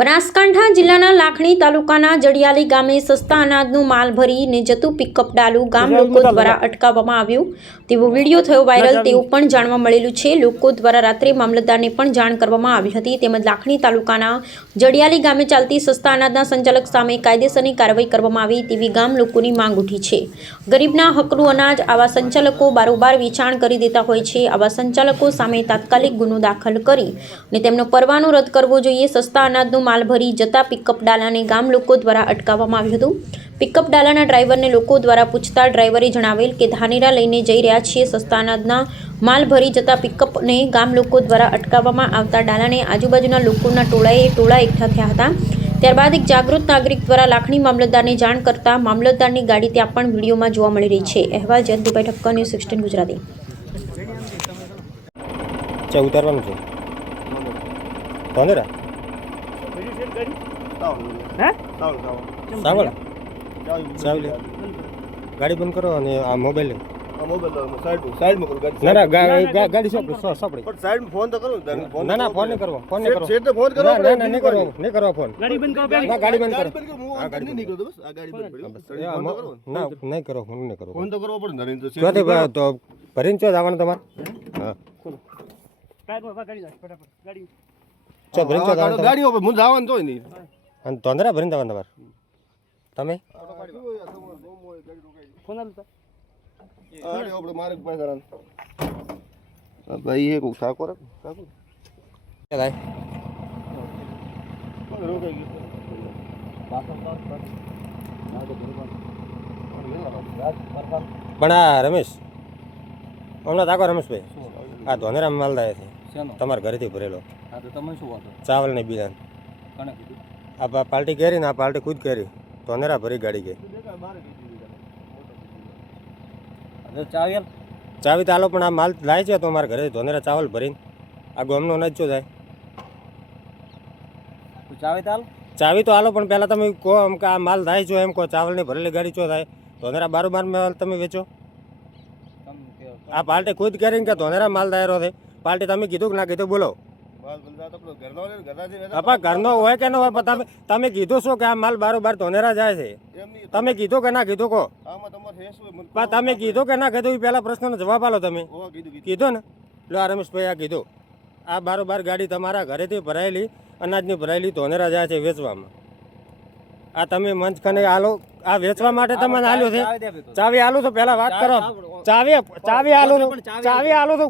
બનાસકાંઠા જિલ્લાના લાખણી તાલુકાના જડિયાલી ગામે સસ્તા અનાજનું માલ ભરીને જતું પિકઅપ ડાલુ ગામ લોકો દ્વારા અટકાવવામાં આવ્યું તેવો વિડીયો થયો વાયરલ તેવું પણ જાણવા મળેલું છે। લોકો દ્વારા રાત્રે મામલતદારને પણ જાણ કરવામાં આવી હતી। તેમજ લાખણી તાલુકાના જડિયાલી ગામે ચાલતી સસ્તા અનાજના સંચાલક સામે કાયદેસરની કાર્યવાહી કરવામાં આવી તેવી ગામ લોકોની માંગ ઉઠી છે। ગરીબના હકનું અનાજ આવા સંચાલકો બારોબાર વેચાણ કરી દેતા હોય છે। આવા સંચાલકો સામે તાત્કાલિક ગુનો દાખલ કરી અને તેમનો પરવાનો રદ કરવો જોઈએ। સસ્તા અનાજનું માલ ભરી જતા પિકઅપ ડાલાને ગામ લોકો દ્વારા અટકાવવામાં આવ્યું હતું। પિકઅપ ડાલાના ડ્રાઈવરને લોકો દ્વારા પૂછતા ડ્રાઈવરે જણાવેલ કે ધાનેરા લઈને જઈ રહ્યા છીએ। સસ્તા અનાજના માલ ભરી જતા પિકઅપને ગામ લોકો દ્વારા અટકાવવામાં આવતા ડાલાને આજુબાજુના લોકોના ટોળા એકઠા થયા હતા। ત્યારબાદ એક જાગૃત નાગરિક દ્વારા લાખણી મામલતદારને જાણ કરતા મામલતદારની ગાડી ત્યાં પણ વિડીયોમાં જોવા મળી રહી છે। અહેવાલ જયંતિભાઈ ઠક્કર, ન્યૂઝ 16 ગુજરાતી। ઉતારવાનું છે ગાડી બંધ કરો અને આ મોબાઈલ સાઈડમાં કરો ગાડી સાઈડમાં ફોન તો કરો ના ફોન નહીં કરવો ફોન નહીં કરો ફોન કરો નહીં કરવો ફોન ગાડી બંધ કરો ગાડી બંધ કરો આ ગાડી નહીં કરો બસ આ ગાડી બંધ કરી ના નહીં કરો ફોન નહીં કરો ફોન તો કરવો પડે નરેન્દ્ર તો ભરીને ચો જવાનું તમારે હા ગાડી ચો ભરીને ચો જવાનું ગાડીઓ પર હું જવાનું તો નહીં અને તોંદરા ભરીને જવાનું તમારે તમે ફોન આલતા આરે આપણે મારે પૈસા કરાન ભાઈ એક ઠાકોર ભાઈ પણ આ રમેશ હમણાં તાકો રમેશભાઈ આ ધોનેરા માલદાય છે તમારા ઘરેથી ભરેલો ચાવલ ને બિલાન આ પાર્ટી કરી ને આ પાર્ટી ખુદ કરી ધોનેરા ભરી ગાડી ગઈ ચાવી તો આલો પણ આ માલ લાય છે તો અમારા ઘરે ધોનેરા ચાવલ ભરીને આ ગોમનો અનાજ ચો જાય ચાવી તો આલો પણ પહેલાં તમે કહો એમ કે આ માલ થાય છો એમ કહો ચાવલની ભરેલી ગાડી ચો થાય ધોનેરા બારોબાર માલ તમે વેચો આ પાર્ટી ખુદ કરીને કે ધોનેરા માલ દાયરો છે પાર્ટી તમે કીધું કે ના કીધું બોલો ઘરનો હોય કે ન હોય પણ તમે કીધું શું કે આ માલ બારોબાર ધોનેરા જાય છે તમે કીધું કે ના કીધું કહો તમે કીધું કે ના કીધું એ પહેલા પ્રશ્નનો જવાબ આલો તમે કીધું ને લો આ રમેશભાઈ આ કીધું આ બારોબાર ગાડી તમારા ઘરેથી ભરાયેલી અનાજની ભરાયેલી ધોનેરા જાય છે વેચવામાં આ તમે મંચ કને આલો આ વેચવા માટે તમને આલ્યો છે ચાવી આલું તો પહેલા વાત કરો ચાવી આલું તો